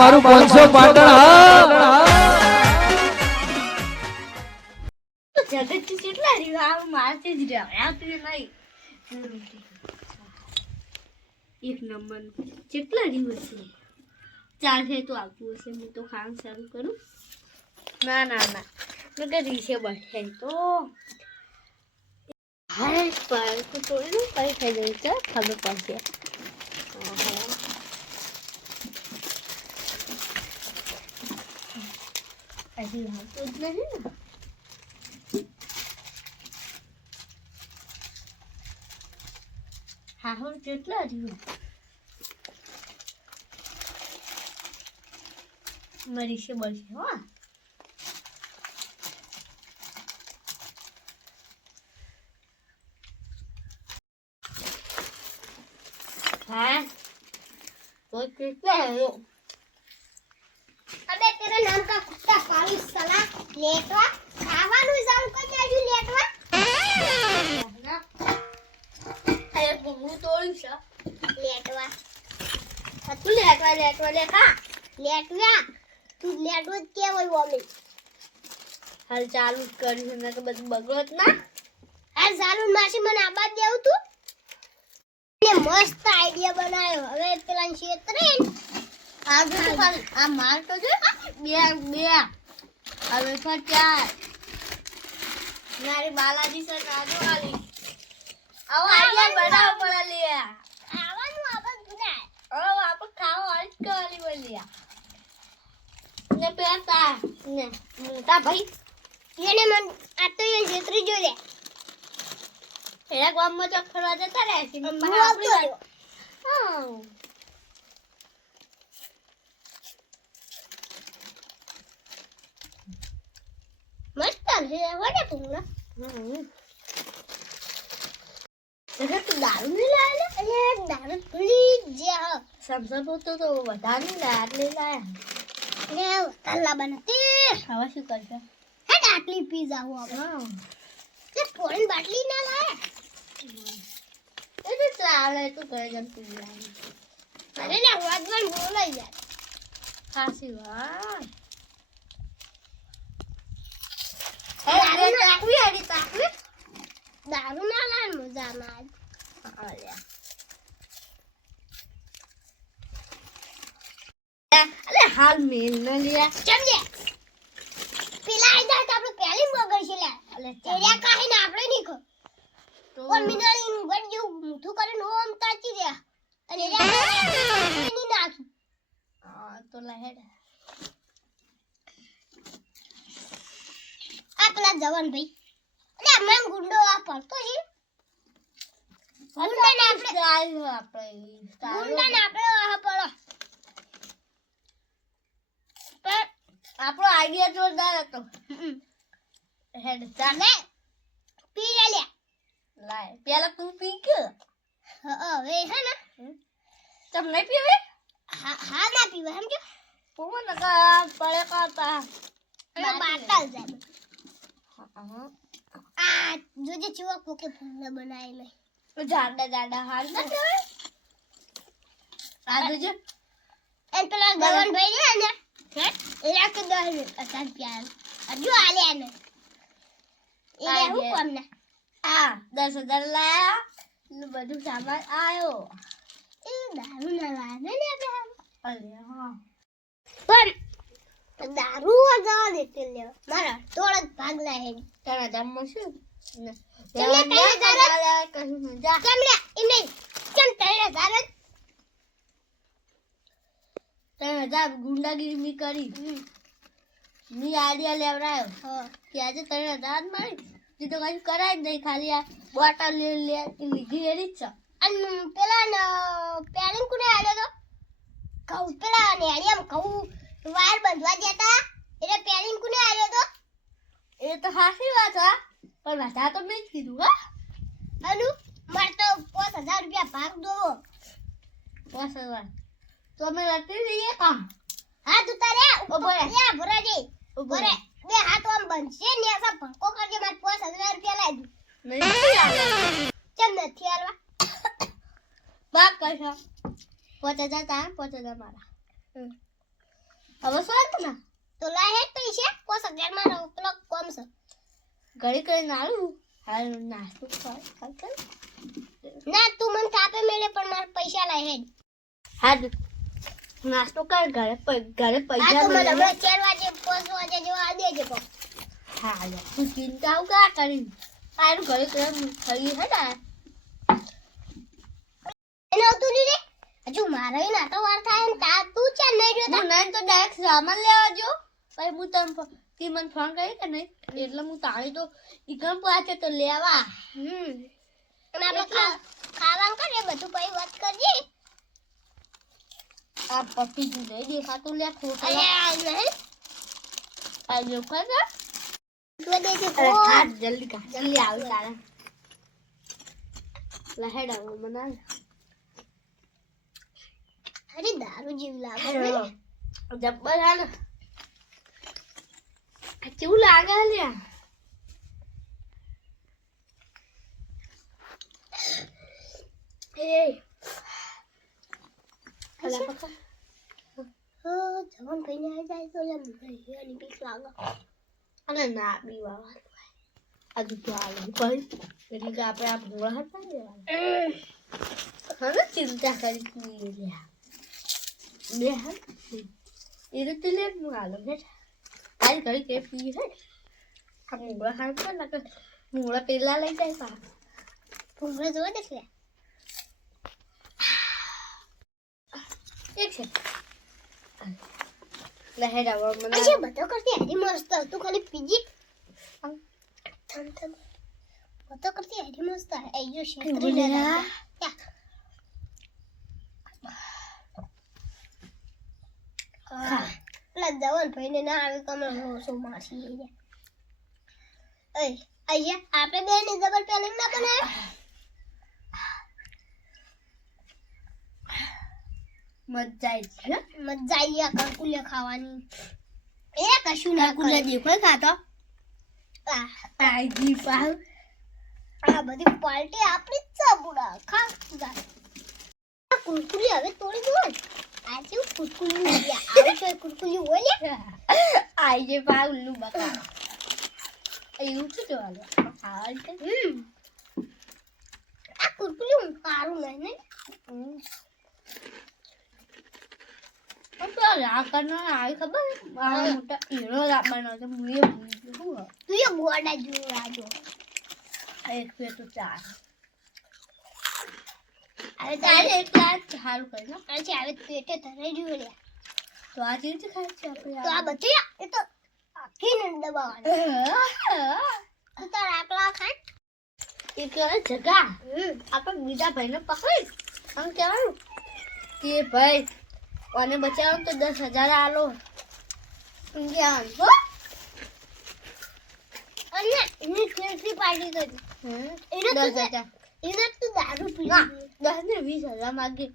મારું 500 પાટણ હા જગત કેટલા રીવા મારતી જ રહ્યા આવતી નહીં એક નંબર કેટલા દિવસ છે ચાલશે તો આવતું હશે હું તો ખાવાનું ચાલુ કરું ના ના ના મેં કે રીસે બસે તો હા પર તો થોડું કઈ થઈ જાય છે ખબર પડશે હજી આવતું જ નહીં ને હા હું કેટલા દિવસ મરી છે બળશે હો हाँ वो कितना है वो अबे तेरे नाम का कुत्ता काली साला लेटवा खावानु जाऊ कઈ આજુ લેટવા अरे बंगलू तोड़ी सा લેટવા तू लेटवा लेखा લેટવા તું લેટવો જ કેવાય ઓમી हाल चालू करी है ना तो बस बगलत ना આ ઝાલુન માસી મને આબાદ દેવું તું ને મસ્ત આઈડિયા બનાવ્યો હવે પેલા ક્ષેત્રે आगे तो खाली आ मार तो जो बे बे अबे तो क्या नारी बालाजी से नाजो वाली अब आइडिया बनाओ पड़ा लिया આવવાનું આબાદ ગુના अब आप खाओ आज का वाली बोल लिया ने पेटा ने मोटा भाई એને મન આ તો એ ક્ષેત્રે જોઈ લે तेरा गांव में चक्कर आ जाता है कि હું मैं આવતો રહ્યો हां મસ્ત છે વડે પૂંગલા देखो तो दारू नहीं लाया અરે દારૂ પીલી જે सब तो बता नहीं लाया ले लाया ને તલ્લા બનાતી हवा शू कर હે આટલી પી જાવ હવે हां તે પોણી બાટલી ના લાય ये तो चाले तो करे जब पी लाया અરે લે વાદવાન બોલાઈ જાય खासी वाह दारू ए ना- ताकवी आड़ी ताकवी દારૂ ના લાય મજામાં अरे अरे हाल मेल न लिया સમજે પેલા આઈ જાય તો આપણે પહેલી મગર છે લે अरे તેરિયા કાહે ને આપણે નહીં ખો तो પણ મિનાળી નું ગડ જેવું મૂઠું કરીને ઓમ તાચી રહ્યા અને એની નાખી तो लहर આ પેલા જવાન ભાઈ અરે આમાં ગુંડો આ પડતો છે ગુંડાને આપણે स्टाइल આપણે ગુંડાને આપણે આ પડો પણ આપણો આઈડિયા જોરદાર હતો હેડ ચાલે લે પી લે લાય પેલા તું પી કે હવે હે ને તમ નહીં પીવે હા ના પીવા સમજો પોવા નકા પડે કાતા અને બાટલ જાય આ જોજે ચીવા કોકે ફૂલ બનાય લે જાડા જાડા હાલ ના કહેવાય આ જોજે એન પેલા ગવન ભાઈ ને ને એલા કે 10 રૂપિયા પ્યાર હજુ આલ્યા ને એ હું કોમ ને આ 10,000 લાયા ને બધું સામાન આયો એ દારૂ ના લાવે ને આપણે અરે હા પણ દારૂ જવા દેતે લે મારા થોડા ભાગ લાય તારા જામમાં શું ને તમને 3,000 કહું જા કેમરે ઇને કેમ 3,000 3,000 ગુંડાગીરી કરી મી આઈડિયા લેવરાયો હા કે આજે 3,000 મળી તી તો કઈ કરાય જ નહીં ખાલી આ બોટલ લે લીધી એરી જ છે અને પેલા પેલિંગ કુને આલ્યો તો કહું પેલા નેડિયમ કહું વાયર બંધવા દેતા એટલે પેલિંગ કુને આલ્યો તો એ તો હાસી વાત હા પણ વધારે તો મેં જ કીધું હા અનુ માર તો 5,000 રૂપિયા ભાગ દો 5,000 તો અમે રટી લઈએ કામ હા તું તારે ઉભો રહે. યા ભરાજી ઉભો ભરે બે હાથ આમ બનશે ને આસા ભંકો કરજે માર 5,000 રૂપિયા લાવી નહીં આવે કેમ નથી આલવા બાપ કરશો 5,000 તારા 5,000 મારા હવે શું ને તો લાય હે પૈસા 5000 માં રહો પેલો કોમ છે ઘડી કરીને આવું હાલ નાસ્તો ખાલ કર ના તું મને કાપે મેલે પણ મારે પૈસા લાય હે હાલ નાસ્તો કર ઘરે આ પૈસા તો મને મળે હમણાં 4 વાગે 5 વાગે જેવા આ દેજે પણ હા તું ચિંતા હું કા કરી તારું ઘરે કરીને થઈ હે ને એને આવતું નહીં રે હજુ મારે નાટો વાર થાય ને તા તું ચાલ નહીં રહ્યો હું નહીં તો ડાયરેક્ટ સામાન લેવા જો પછી હું તને મને ફોન કરી કે નહીં એટલે હું તાળી તો ઈકમ પાછે તો લેવા અને આપણે ખાવાનું કરીએ બધું પછી વાત કરીએ આ પપ્પી તું દઈ દેખાતું લે ખોટું અલ્યા નહીં આ જો ખા તું દેજે અરે કોણ ખા જલ્દી આવ તારા લહેડ આવ મના અરે દારૂ જેવું લાગે ને જબ્બર હાલ આ કેવું લાગે લે એ ખલા પકા જવાન ભાઈને આવી જાય તો લેમ ભાઈ બીક લાગે અને ના બીવા આ તો આવું ભાઈ એટલે કે આપણે આ ભૂળા હતા ને હવે ચિંતા કરી લે બે હા એ રીતે લે હું આલો ને તારી ઘડી કે પી હે આ મૂળા ખાણ પર લાગે મૂળા પેલા લઈ જાય પા ભૂંગળા જોવા દે છે એક છે લહેરાવા મને અચ્છા બધો કરતી હરી મસ્ત તું ખાલી પીજી ઠંડ ઠંડ બધો કરતી હરી મસ્ત આયો શેતરી લેલા પેલા જવાન ભાઈને ના આવે કમર લોસો માસી એ અહીંયા આપણે બે ને જબર પેલિંગ ના બનાય મજા મજા આવી કંકુલિયા ખાવાની એ કશું ના કુલે દેખાય ખાતો તાજી પાવ આ બધી પાર્ટી આપણી જ છે બુડા ખા આ કુરકુલી હવે તોડી દો ને આજે કુરકુલી આવે છે કુરકુલી હોય ને આઈ જે પાવ ઉલ્લુ બકા એવું શું જોવાનું ખાવા છે આ કુરકુલી હું સારું નહીં ને તો રાખના આવી ખબર આ મોટા હીરો રાખવાનો છે મુએ ભૂલી તું એ ગોડા જોવા જો એક પે તો ચાર હવે તારે એક લાખ સારું કરી ના તારે હવે પેટે ધરે જોડ્યા તો આ રીતે ખાય છે આપણે તો આ બધી એ તો આખી ને દબાવવાની તું તાર આકલા ખાય એક જગા આપણે બીજા ભાઈને પકડી આમ કહેવાનું કે ભાઈ કોને બચાવો તો 10,000 આલો કહેવાનું હો અને એની સેલ્ફી પાડી દે એને 10,000 એને તું દારૂ પી ના 10 ને 20,000 માગે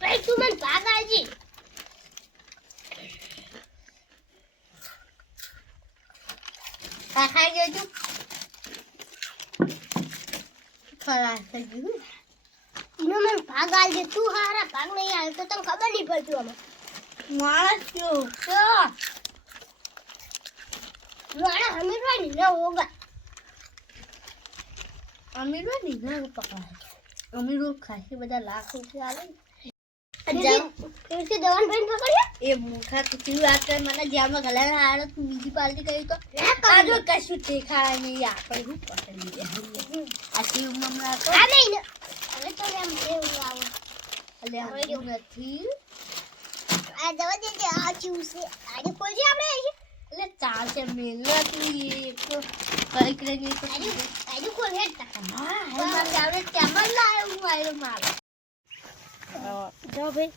પછી તું મને ભાગ આવજી ખાઈ જજો ખરાબ થઈ ગયું એનો મને ભાગ આવજે તું હારા ભાગ નહીં આવે તો તને ખબર નહીં પડતી આમાં માણસ કયો મારા હમીરવાની ન હોગા અમીરો નહીં ના પકડાય અમીરો ખાસી બધા લાખ રૂપિયા આલે કેવી દવાન ભાઈ પકડ્યા એ મૂર્ખા તું વાત કર મને જ્યાં ગલા હારે તું બીજી પાર્ટી કરી તો આ જો કશું દેખાય નહીં આપણે હું પકડી દે આ શિવ મમરા તો આ નહીં ને હવે તો એમ એવું આવું એટલે આવું નથી આ દવા દેજે આ ચૂસે આજે કોઈ જે આપણે એટલે ચાલશે મેલવા તું એક તો કઈ કરે નહીં તો આજે કોઈ હેડ તા હા મારે આવડે કેમન લાયો હું આયો મારે જો ભાઈ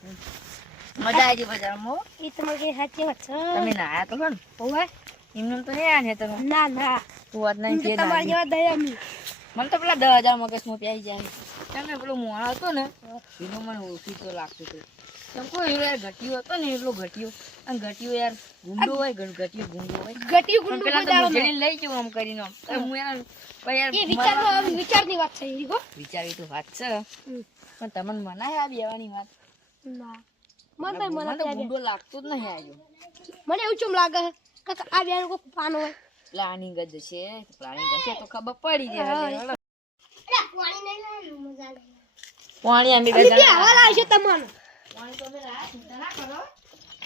મજા આવી બજારમાં એ તમારી સાચી વાત છે તમે નાયા તો પણ હોવે એમને તો નહીં આયા ને તમે ના ના તું વાત નહીં કે તમારી જેવા દયા મી મને તો પેલા 10,000 મગજમાં પ્યાઈ જાય તમે પેલો મોણા હતો ને એનો મને ઓળખી તો લાગતો હતો તમે કોઈ યાર ઘટ્યો હતો ને એટલો ઘટ્યો અને ઘટ્યો યાર ગુંડો હોય ઘટ્યો ગુંડો હોય ગટી પણ પેલા તો મુજડીને લઈ જવું આમ કરીને આમ. તો હું યાર પણ યાર એ વિચારની વાત છે એ હો વિચારી તો વાત છે પણ તમને મનાય આ બેવાની વાત ના મન ભાઈ મને મને ગુંડો લાગતો જ નહીં આયો. મને એવું ચમ લાગે છે કે આ બેન કોઈ પાનો હોય પ્લાનિંગ જ છે. પ્લાનિંગ હશે તો ખબર પડી જાય. અરે પાણી નહીં લાવવાનું મજા આવે પાણી અમે બે બે જણા હવા લાવશે તમને પાણી તો અમે લાયા, ચિંતા ના કરો.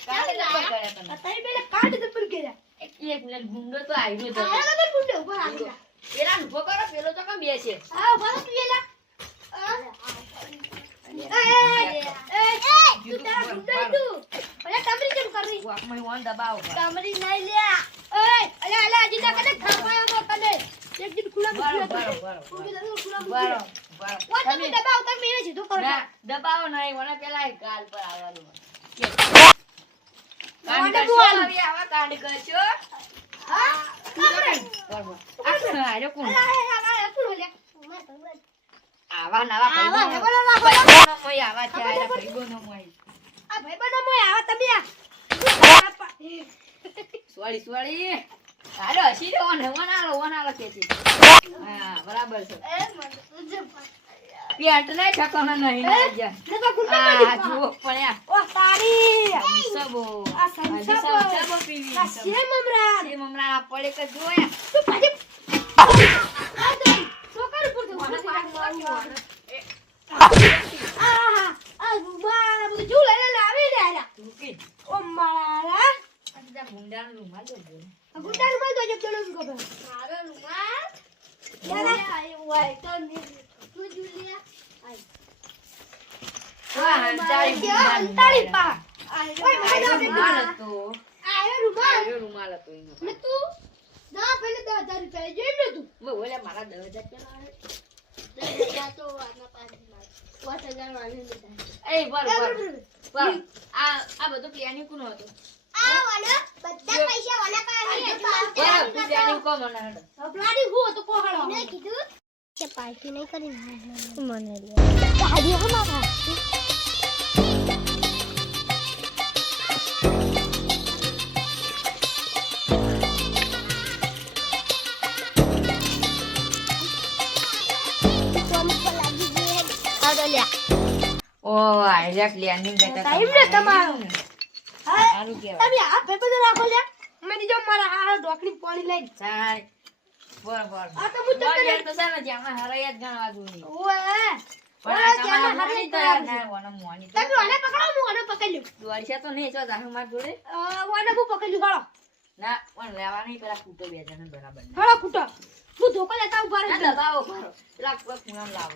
કાલે ડબ્બા કર્યા તમે. તારી બેને કાટ દે પર કર્યા એક મિનિટ ગુંડો તો આવ્યો જ આ હતો. તો ગુંડો ઉપર આવી પેલા ઉભો કરો, પેલો તો કેમ બેસે? આ ઉભા તું એલા તું તારા ગુંડો તું અરે તમરી કેમ કરી વાકમાં વન દબાવો. તમરી નહીં લ્યા ઓય અલે અલે અજી ના કને ખાપાયો કો કને એક દિન ખુલા બરો, મૂકી બરો, બરો, તું કે ખુલા બરો, મૂકી બરો. ઓ તમે દબાવ તમે એ સીધો કરો ના, દબાવો નહીં, મને પેલા એક ગાલ પર આવવાનું. કાંડ વાંડે કરશો બોલ. હવે, આવા કાંડ કરશો? હા કામરે બરોબર. આ કોણ હાર્યો કોણ? આ કોણ લે આવા નવા આવા ભાઈબંધો. બોલો ના બોલો ભાઈબંધો મોય આવા છે, આયરા ભાઈબંધો મોય. આ ભાઈ બનો મોય આવા તમે આ સોરી, સોરી. હાલો, હસી રહ્યો, વન આલો કે છે. હા, બરાબર છે. એ મને તુજે પેટ નહીં ઠકાણા નહીં ના જા. ને તો ગુંડો આ પડી જુઓ પડ્યા. ઓ તારી સબો. આ સંસાબો. સબો પીવી. આ શેમ અમરા એ મમરા પડે કે જોયા. તું ભાજી આ તો છોકર ઉપર તો આ રૂમાલ બધું જુ લઈને આવી રે આલા મૂકી. ઓ મારા આ સીધા ભૂંડાનો રૂમાલ જ જો. આ ગુંડા રૂમાલ તો જો કેનો ગો મારો રૂમાલ યાર આય વાય તો ની તું જુલિયા વાહ, હંતાળી ભૂંડાનો અંતાળી રૂમાલ. પા આય આયો રૂમાલ રૂમાલ હતો. રૂમાલ આયો રૂમાલ હતો એનો. ને તું ના પેલે 10,000 રૂપિયા જોઈ લે તું મેં બોલ્યા મારા 10,000 કેલા આવે? તો આના પાસે 5000 વાળી લીધા એ બરોબર. આ બધું પ્લાનિંગ કોનો હતો? આ વાના બધા પૈસા વાના પાસે બરાબર, તું પ્લાનિંગ કો મને હેડો. પ્લાનિંગ હું તો કોહળો મેં કીધું કે પાર્ટી નહીં કરી મને ગાડી હો મારા ઓ આયરા પ્લાનિંગ કરતા ટાઈમ ને તમારો હા સારું કહેવાય. તમે આ પેપર રાખો લે મેં જો મારા આ ડોકની પાણી લઈને ચાલ. બરોબર. આ તો હું મારે તમને યાર તો છે ને જ્યાં હરાય જ ગણવા જોઈએ. ઓએ પણ ઓએ આ જ્યાં તમારા હરાય મોની તો યાર ના, ઓના મોની તો. તમે ઓને પકડો હું ઓને પકડી લ્યો દોડશે તો નહીં, જો તારું માર જોડે. ઓને હું પકડી લ્યો હાલો ના, પણ લેવા નહીં, પેલા કૂટો બે જણા બરાબર ના. હાલો કૂટો હું ધોકો લેતા ઉભા ના, રહી દબાવો ખરો. પેલા કોઈ ખૂણામાં લાવો.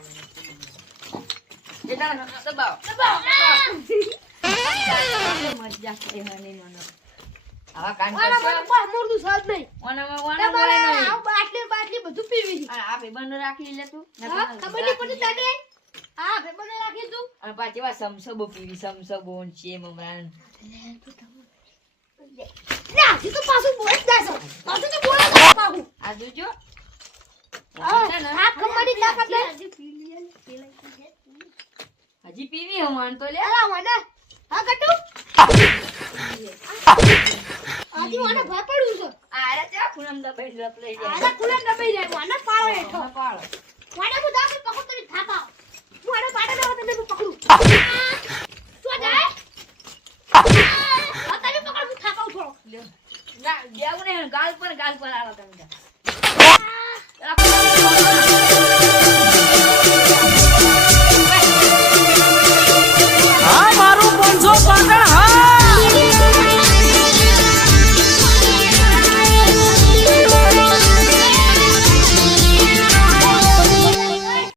એટલા દબાવો. મજા કરે હની મને. આવા કાંડ ઓને કરશો? મને કોઈ મોરદું સાથ નહીં ઓનામાં તમારે બોલે નહીં. આ બાટલી બાટલી બધું પીવી અને આ ભાઈબંધો રાખી લે તું. હા ખબર નહીં પડી તને હા પેપર રાખી તું અને પાછી વા સમસબો પીવી, સમસબો ને છે મમરાન. ના હજી તો પાછું બોલ જ જાય છે પાછું તો બોલ જ પાછું આ જોજો. હા આ કમરની તાકાત લે હજી પીવી હું માન તો લે. અલા મને હા કટુ આજી મને ભય પડું છે આરે ચા ખૂણામાં દબાઈ રત લઈ જાય. આના કુલે દબાઈ જાય મને પાળો હેઠો ના પાડો. મને હું દાખલ પકડ કરી